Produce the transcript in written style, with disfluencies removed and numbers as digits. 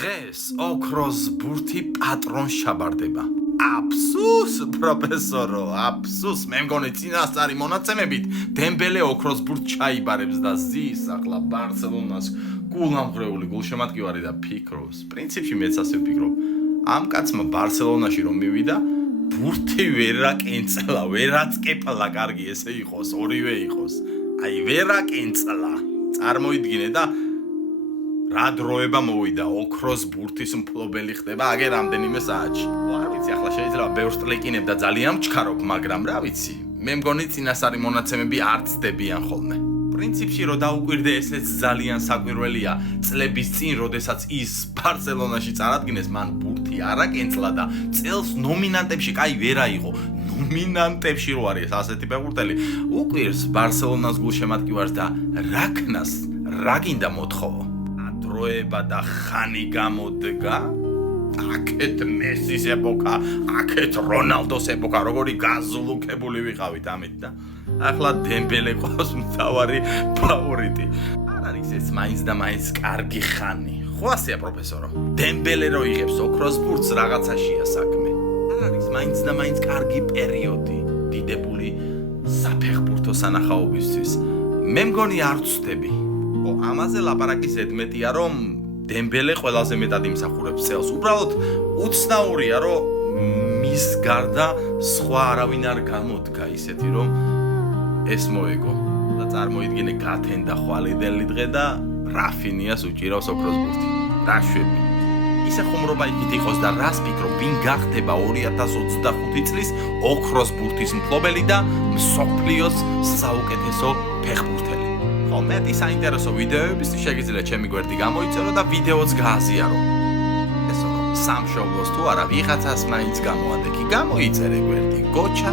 დღეს ოქროს ბურთი პატრონს ჩაბარდება. აფსუს, პროფესორო, აფსუს, მე მგონი წინასწარი მონაცემებით დემბელე ოქროს ბურთს ჩაიბარებს და ზის ახლა ბარსელონას გულამღრეული გულშემატკივარი და ფიქრობს. პრინციპში მეც ასე ვფიქრობ. ამ კაცმა ბარსელონაში რომ მივიდა, ბურთი ვერაკენწლა, ვერაწკეპლა, კარგი ესე იყოს, ორივე იყოს. აი ვერაკენწლა. წარმოიდგინე და რა დროება მოვიდა ოქროს ბურთის მფლობელი ხდება აგერ რამდენიმე საათში. არ ვიცი, ახლა შეიძლება ბევრს ტლეკინებ და ძალიან ვჩქარობ, მაგრამ რა ვიცი, მე მგონი წინასწარი მონაცემები არ ცდებიან ხოლმე. პრინციპში რო დაუკვირდე, ესეც ძალიან საკვირველია. წლების წინ, როდესაც ის ბარსელონაში წარადგინეს, მან ბურთი არაკენწლა და წელს ნომინანტებში კაი ვერ აიღო. ნომინანტებში რო არის ასეთი ფეხბურთელი, უკვირს ბარსელონას გულშემატკივარს და რა ქნას, რა გინდა მოთხოვო? დროება და ხანი გამოდგა? აქეთ მესის ეპოქა, აქეთ რონალდოს ეპოქა, როგორი გაზულუქებული ვიყავით ამით და ახლა დემბელე ყავს მთავარი ფავორიტი. არ არის ეს მაინც და მაინც კარგი ხანი. ხო ასეა პროფესორო. დემბელე რო იღებს ოქროს ბურთს რაღაცაშია საქმე. არ არის მაინც და მაინც კარგი პერიოდი დიდებული საფეხბურთო სანახაობისთვის. მე მგონი არ ვცდები. ამაზე ლაპარაკი ზედმეტია, რომ დემბელე ყველაზე მეტად იმსახურებს წელს. უბრალოდ უცნაურია, რომ მის გარდა სხვა არავინ არ გამოდგა ისეთი, რომ ეს მოეგო. და წარმოიდგინე გათენდა ხვალიდელი დღე და რაფინიას უჭირავს ოქროს ბურთი. რა შვები. ისე ხუმრობა იქით იყოს და რას ფიქრობ, ვინ გახდება 2025 წლის ოქროს ბურთის მფლობელი და მსოფლიოს საუკეთესო ფეხბურთელი. მეტი საინტერესო ვიდეოების შეგიძლიათ ჩემი გვერდი გამოიწერო და ვიდეოც გააზიარო. ესო სამშობლოს თუ არა ვიღაცას მაინც გამოადექი, გამოიწერე გვერდი, გოჩა